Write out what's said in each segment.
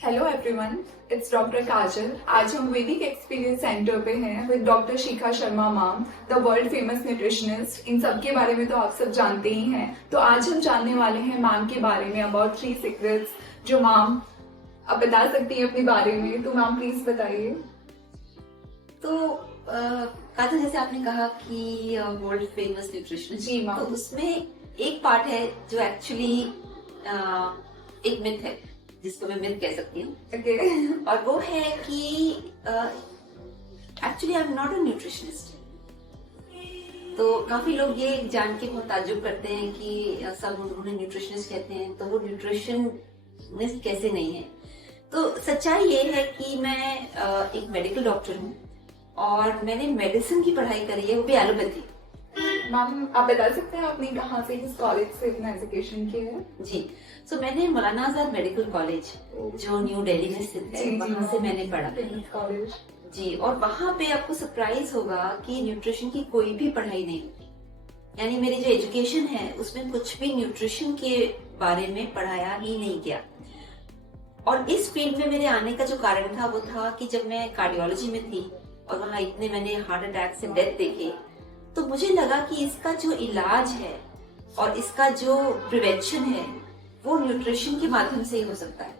Hello everyone, it's doctor Kajal. आज हम Vedic experience centre पे हैं with doctor Shikha Sharma ma'am, the world famous nutritionist. इन सब के बारे में तो आप सब जानते ही हैं। तो आज हम जानने वाले हैं मैम के बारे में अबाउट 3 सीक्रेट्स जो मैम आप बता सकती हैं अपने बारे में। तो मैम प्लीज बताइए। तो काजल, जैसे आपने कहा कि वर्ल्ड फेमस न्यूट्रिशनिस्ट, जी मैम। तो उसमें एक पार्ट है जो एक्चुअली एक मिथ है, जिसको मैं मिथ कह सकती हूँ। ओके। और वो है कि actually I am not a nutritionist. तो काफी लोग ये जान के बहुत ताज्जुब करते हैं कि सब उन्हें न्यूट्रिशनिस्ट कहते हैं, तो वो न्यूट्रिशनिस्ट कैसे नहीं है। तो सच्चाई ये है कि मैं एक मेडिकल डॉक्टर हूँ और मैंने मेडिसिन की पढ़ाई करी है, वो भी एलोपैथी। मैम आप बता सकते हैं आपने कहाँ से, किस कॉलेज से अपना एजुकेशन किया है? जी, सो मैंने मौलाना आजाद मेडिकल कॉलेज जो न्यू दिल्ली में स्थित है, वहां से मैंने पढ़ा कॉलेज। जी। और वहां पे आपको सरप्राइज होगा कि न्यूट्रिशन की कोई भी पढ़ाई नहीं होती। यानी मेरी जो एजुकेशन है उसमें कुछ भी न्यूट्रिशन के बारे में पढ़ाया ही नहीं गया। और इस फील्ड में मेरे आने का जो कारण था वो था कि जब मैं कार्डियोलॉजी में थी और वहां इतने मैंने हार्ट अटैक से डेथ देखे, तो मुझे लगा कि इसका जो इलाज है और इसका जो प्रिवेंशन है वो न्यूट्रिशन के माध्यम से ही हो सकता है।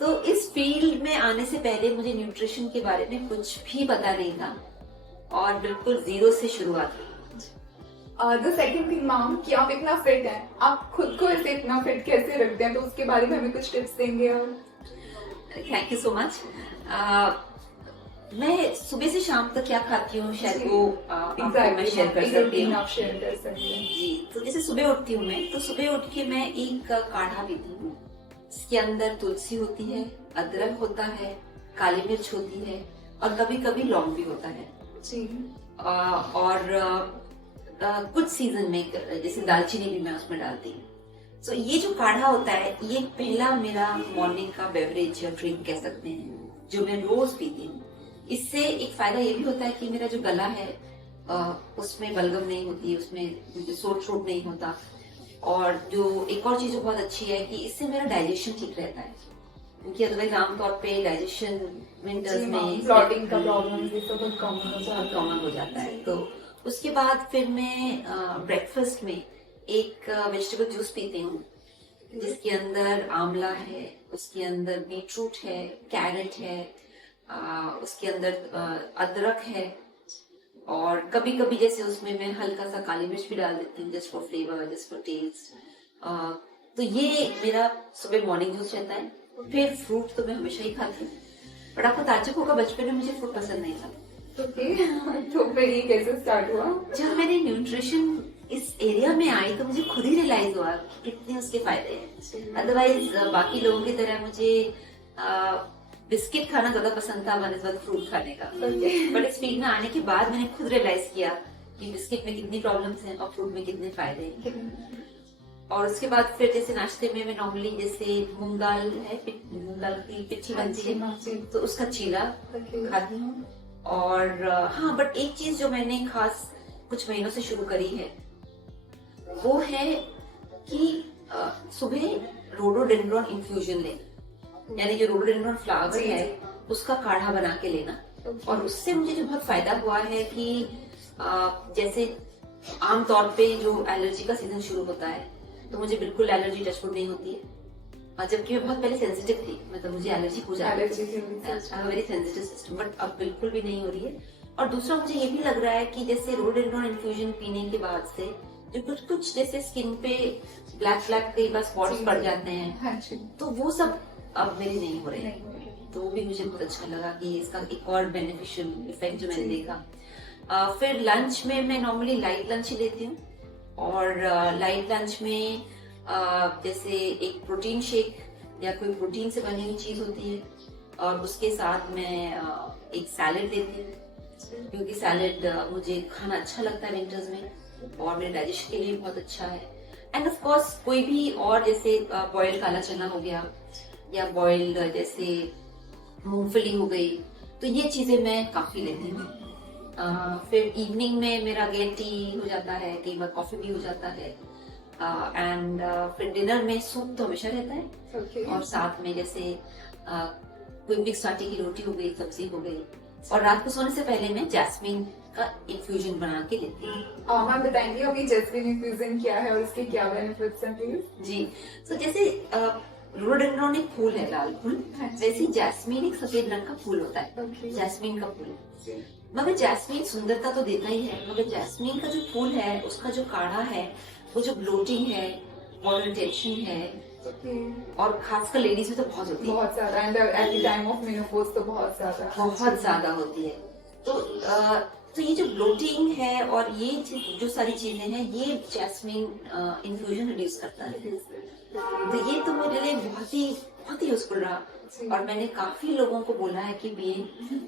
तो इस फील्ड में आने से पहले मुझे न्यूट्रिशन के बारे में कुछ भी पता नहीं था और बिल्कुल जीरो से शुरुआत हुई। द सेकंड थिंग मैम कि आप इतना फिट हैं, आप खुद को ऐसे इतना फिट कैसे रखते हैं? तो उसके बारे में हमें कुछ टिप्स देंगे? और थैंक यू सो मच। मैं सुबह से शाम तक क्या खाती हूँ शायद वो आपको मैं शेयर कर सकती हूँ। आप शेयर कर सकते हैं। जी, तो जैसे सुबह उठती हूँ मैं, तो सुबह उठ के मैं एक काढ़ा पीती हूँ। इसके अंदर तुलसी होती है, अदरक होता है, काली मिर्च होती है और कभी कभी लौंग भी होता है। जी। और कुछ सीजन में जैसे दालचीनी भी मैं उसमें डालती हूँ। तो ये जो काढ़ा होता है ये पहला मेरा मॉर्निंग का बेवरेज या ड्रिंक कह सकते हैं, जो मैं रोज पीती हूँ। इससे एक फायदा ये भी होता है कि मेरा जो गला है उसमें बलगम नहीं होती, उसमें सोट थ्रोट नहीं होता। और जो एक और चीज बहुत अच्छी है कि इससे मेरा डाइजेशन ठीक रहता है, क्योंकि अदरवाइज आमतौर पे डाइजेशन विंटर्स में ब्लॉटिंग का प्रॉब्लम ये सब बहुत कॉमन हो जाता है। तो उसके बाद फिर मैं ब्रेकफास्ट में एक वेजिटेबल जूस पीती हूँ, जिसके अंदर आंवला है, उसके अंदर बीटरूट है, कैरेट है, उसके अंदर अदरक है और कभी कभी जैसे उसमें मैं हल्का सा काली मिर्च भी डाल देती हूँ, just for flavour, just for taste. तो ये मेरा सुबह मॉर्निंग जूस रहता है। फिर फ्रूट तो मैं हमेशा ही खाती हूँ, बट आपको ताज्जुब होगा, बचपन में मुझे फ्रूट पसंद नहीं था। तो फिर ये कैसे स्टार्ट हुआ? जब मैंने न्यूट्रिशन इस एरिया में आई तो मुझे खुद ही रियलाइज हुआ कि कितने उसके फायदे हैं। अदरवाइज बाकी लोगों की तरह मुझे बिस्किट खाना ज्यादा पसंद था बनस्बत फ्रूट खाने का। बट इस फील्ड में आने के बाद मैंने खुद रियलाइज किया कि बिस्किट में कितनी प्रॉब्लम्स हैं और फ्रूट में कितने फायदे हैं। और उसके बाद फिर जैसे नाश्ते में मैं नॉर्मली जैसे मूंग दाल है, मूंग दाल की पिच्ची बनती है, तो उसका चीला खाती हूँ। और हाँ, बट एक चीज जो मैंने खास कुछ महीनों से शुरू करी है वो है कि सुबह रोडोडेंड्रॉन इन्फ्यूजन लेना, यानी जो रोडोडेंड्रॉन फ्लावर है उसका काढ़ा बना के लेना। और उससे मुझे जो बहुत फायदा हुआ है कि जैसे आमतौर पे जो एलर्जी का सीजन शुरू होता है तो मुझे बिल्कुल एलर्जी टचवुड नहीं होती है, और जबकि मैं बहुत पहले सेंसिटिव थी, मतलब मुझे एलर्जी हो जाती है, वेरी सेंसिटिव सिस्टम, बट अब बिल्कुल भी नहीं हो रही है। और दूसरा मुझे ये भी लग रहा है कि जैसे रोडोडेंड्रॉन इन्फ्यूजन पीने के बाद से जो कुछ जैसे स्किन पे ब्लैक कई बार स्पॉट्स पड़ जाते हैं, तो वो सब अब मेरे नहीं हो रहे। तो वो भी मुझे बहुत अच्छा लगा कि इसका एक और बेनिफिशियल इफेक्ट जो मैंने देखा। फिर लंच में मैं नॉर्मली लाइट लंच ही लेती हूँ, और लाइट लंच में जैसे एक प्रोटीन शेक या कोई प्रोटीन से बनी हुई चीज होती है, और उसके साथ मैं एक सैलेड लेती हूँ, क्योंकि सैलेड मुझे खाना अच्छा लगता है विंटर्स में और मेरे डाइजेशन के लिए बहुत अच्छा है। एंड ऑफ कोर्स कोई भी और जैसे बॉइल्ड काला चना हो गया या बॉइल्ड जैसे मूंगफली हो गई, तो ये चीजें मैं काफी लेती हूँ। फिर इवनिंग में मेरा अगेन टी हो जाता है, कई बार कॉफी भी हो जाता है। एंड फिर डिनर में सूप तो हमेशा रहता है, ओके और साथ में जैसे कोई मिक्स आटे की रोटी हो गई, सब्जी हो गई, और रात को सोने से पहले मैं जैस्मीन का इन्फ्यूजन बना के देती हूँ। मैम बताएंगे अभी जैस्मिन इन्फ्यूजन क्या है और इसके क्या बेनिफिट्स हैं प्लीज? जी, तो जैसे रोडोडेंड्रॉन एक फूल है, लाल फूल, वैसे ही जैस्मीन एक सफेद रंग का फूल होता है, ओके जैस्मीन का फूल। मगर जैस्मीन सुंदरता तो देता ही है, मगर जैस्मीन का जो फूल है उसका जो काढ़ा है, वो जो ब्लोटिंग है, बॉडी टेंशन है, ओके और खासकर लेडीज में तो बहुत होती है, बहुत ज्यादा and at the time of menopause तो बहुत ज्यादा होती है। तो ये जो ब्लोटिंग है और ये जो सारी चीजें हैं, ये जैस्मीन इन्फ्यूजन रिड्यूस करता है। तो ये तो मेरे लिए बहुत ही यूजफुल रहा, और मैंने काफी लोगों को बोला है कि भी,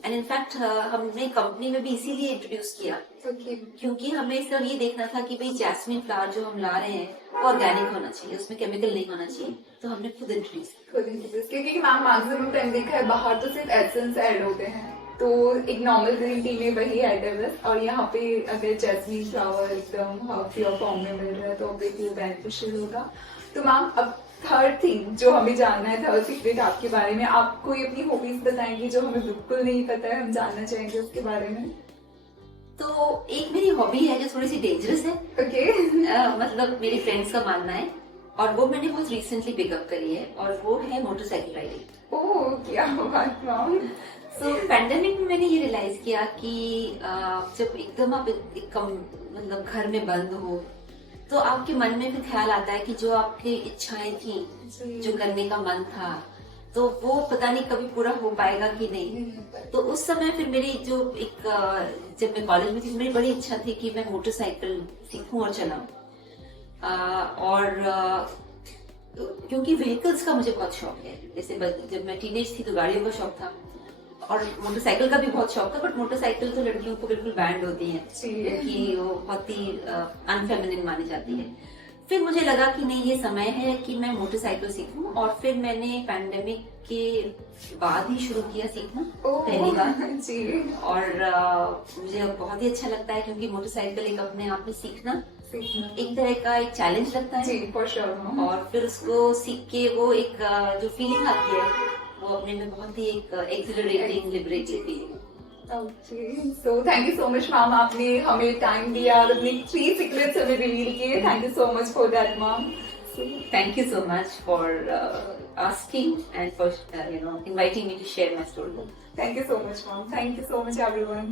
एंड इनफैक्ट हमने कंपनी में भी इसीलिए इंट्रोड्यूस किया, ओके क्योंकि हमें सिर्फ ये देखना था कि भाई जैस्मिन फ्लावर जो हम ला रहे हैं वो ऑर्गेनिक होना चाहिए, उसमें केमिकल नहीं होना चाहिए, तो हमने खुद इंट्रोड्यूस किया। क्योंकि मैम मैक्सिमम टाइम देखा है बाहर तो सिर्फ एसेंस ऐड होते हैं, तो एक नॉर्मल ग्रीन टी में वही ऐड है बस, और यहाँ पे अगर जैस्मिन फ्लावर एकदम प्योर फॉर्म में मिल रहा है तो ऑब्वियसली बेनिफिशियल होगा। तो मैम अब थर्ड थिंग जो हमें जानना है, थर्ड सीक्रेट आपके बारे में, आप कोई अपनी हॉबीज बताएंगे जो हमें बिल्कुल नहीं पता है, हम जानना चाहेंगे उसके बारे में। तो एक मेरी हॉबी है जो थोड़ी सी डेंजरस है, ओके मतलब मेरी फ्रेंड्स का मानना है, और वो मैंने बहुत रिसेंटली पिकअप करी है, और वो है मोटरसाइकिल राइडिंग। ओह क्या बात मैम। सो पैंडेमिक में मैंने ये रियलाइज किया कि जब एकदम आप मतलब घर में बंद हो, तो आपके मन में फिर ख्याल आता है कि जो आपकी इच्छाएं थी, जो करने का मन था, तो वो पता नहीं कभी पूरा हो पाएगा कि नहीं। तो उस समय फिर मेरी जो जब मैं कॉलेज में थी, मेरी बड़ी इच्छा थी कि मैं मोटरसाइकिल सीखूं और चलाऊं, क्योंकि व्हीकल्स का मुझे बहुत शौक है। जैसे जब मैं टीनेज थी तो गाड़ियों का शौक था, और मोटरसाइकिल का भी बहुत शौक था, बट मोटरसाइकिल तो लड़कियों को बिल्कुल बैंड होती है, क्योंकि वो बहुत ही अनफेमिनिन मानी जाती है। फिर मुझे लगा कि नहीं, ये समय है कि मैं मोटरसाइकिल सीखूं, और फिर मैंने पैंडेमिक के बाद ही शुरू किया सीखना पहली बार जी। और मुझे बहुत ही अच्छा लगता है, क्योंकि मोटरसाइकिल एक अपने आप में सीखना एक तरह का एक चैलेंज लगता है, जी फॉर श्योर। और फिर उसको सीख के वो एक जो फीलिंग आती है, वो अपने में बहुत ही एक accelerating, liberating feeling. Okay, so thank you so much ma'am, आपने हमें टाइम दिया और अपने 3 सीक्रेट्स हमें रिवील किए। Thank you so much for that ma'am. Thank you so much for asking and for inviting me to share my story. Thank you so much ma'am. Thank you so much everyone.